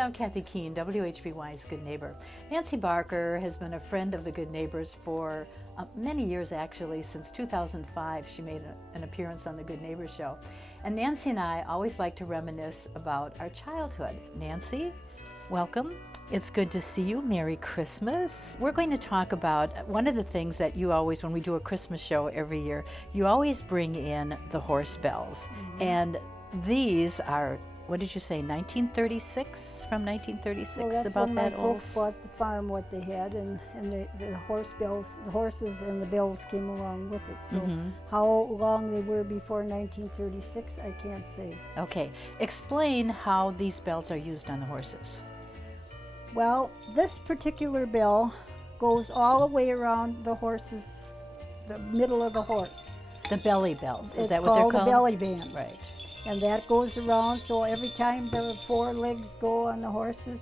I'm Kathy Keene, WHBY's Good Neighbor. Nancy Barker has been a friend of the Good Neighbors for many years, actually. Since 2005, she made an appearance on the Good Neighbor show. And Nancy and I always like to reminisce about our childhood. Nancy, welcome. It's good to see you. Merry Christmas. We're going to talk about one of the things that you always, when we do a Christmas show every year, you always bring in the horse bells. Mm-hmm. And these are, what did you say, 1936? From 1936, well, that's about when that my old? folks bought the farm, what they had, and the horse bells, the horses and the bells came along with it. So how long they were before 1936, I can't say. Okay, explain how these bells are used on the horses. Well, this particular bell goes all the way around the horse's, the middle of the horse. The belly bells, is It's that what they're called called? the belly band. Right. And that goes around, so every time the four legs go on the horses,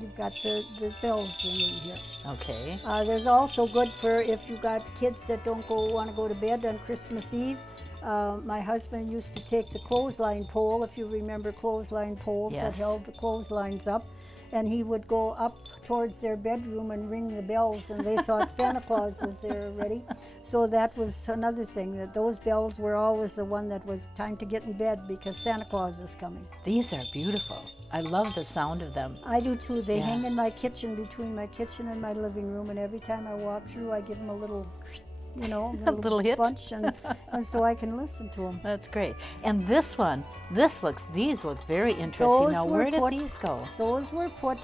you've got the bells ringing here. Okay. There's also good for if you got kids that don't want to go to bed on Christmas Eve. My husband used to take the clothesline pole, if you remember clothesline poles. Yes. That held the clotheslines up, and he would go up towards their bedroom and ring the bells, and they thought Santa Claus was there already. So that was another thing, that those bells were always the one that was time to get in bed because Santa Claus is coming. These are beautiful. I love the sound of them. I do too. They Yeah. hang in my kitchen, between my kitchen and my living room, and every time I walk through, I give them a little, you know, A little hit. bunch, and so I can listen to them. That's great. And this one, these look very interesting. Those Now, were where did put- these go? Those were put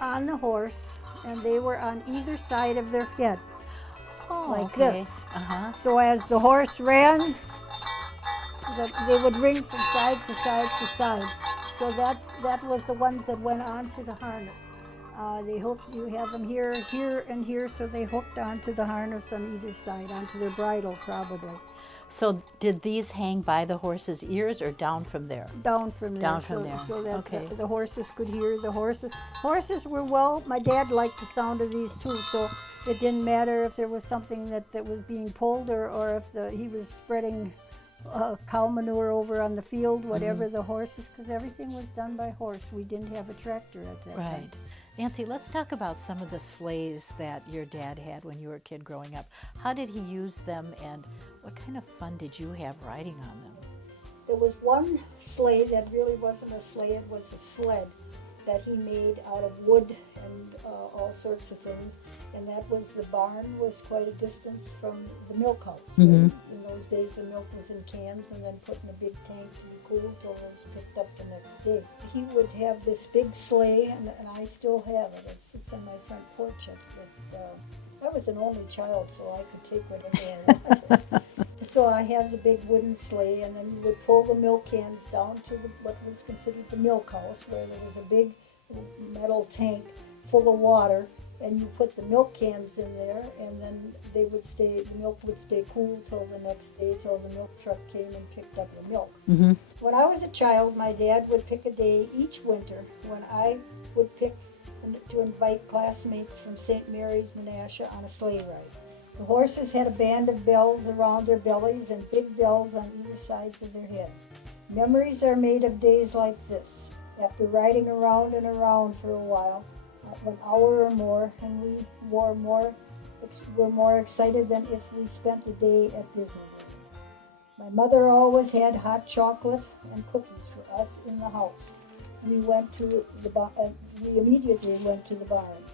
on the horse, and they were on either side of their head, like okay. this. Uh-huh. So as the horse ran, they would ring from side to side to side. So that was the ones that went onto the harness. They hooked, you have them here, here, and here, so they hooked onto the harness on either side, onto their bridle probably. So did these hang by the horse's ears or down from there? Down from there. Down from there. So that Okay. the horses could hear the horses. Horses were, well, my dad liked the sound of these too, so it didn't matter if there was something that was being pulled or if he was spreading cow manure over on the field, whatever the horses, because everything was done by horse. We didn't have a tractor at that time. Right. Nancy, let's talk about some of the sleighs that your dad had when you were a kid growing up. How did he use them, and what kind of fun did you have riding on them? There was one sleigh that really wasn't a sleigh, it was a sled that he made out of wood and all sorts of things. And that was, the barn was quite a distance from the milk house. In those days the milk was in cans and then put in a big tank to be cooled till it was picked up the next day. He would have this big sleigh, and I still have it. It sits on my front porch. I was an only child, so I could take whatever I wanted. So I have the big wooden sleigh, and then you would pull the milk cans down to what was considered the milk house, where there was a big metal tank full of water, and you put the milk cans in there, and then the milk would stay cool till the next day, till the milk truck came and picked up the milk. When I was a child, my dad would pick a day each winter when I would pick to invite classmates from St. Mary's, Menasha on a sleigh ride. The horses had a band of bells around their bellies and big bells on either sides of their heads. Memories are made of days like this. After riding around and around for a while, an hour or more, and we were more excited than if we spent a day at Disneyland. My mother always had hot chocolate and cookies for us in the house. We immediately went to the barn.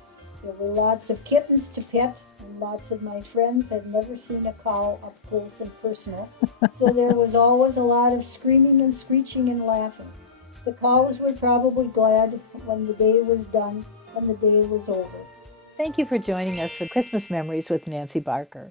There were lots of kittens to pet, and lots of my friends had never seen a cow up close and personal, so there was always a lot of screaming and screeching and laughing. The cows were probably glad when the day was done and the day was over. Thank you for joining us for Christmas Memories with Nancy Barker.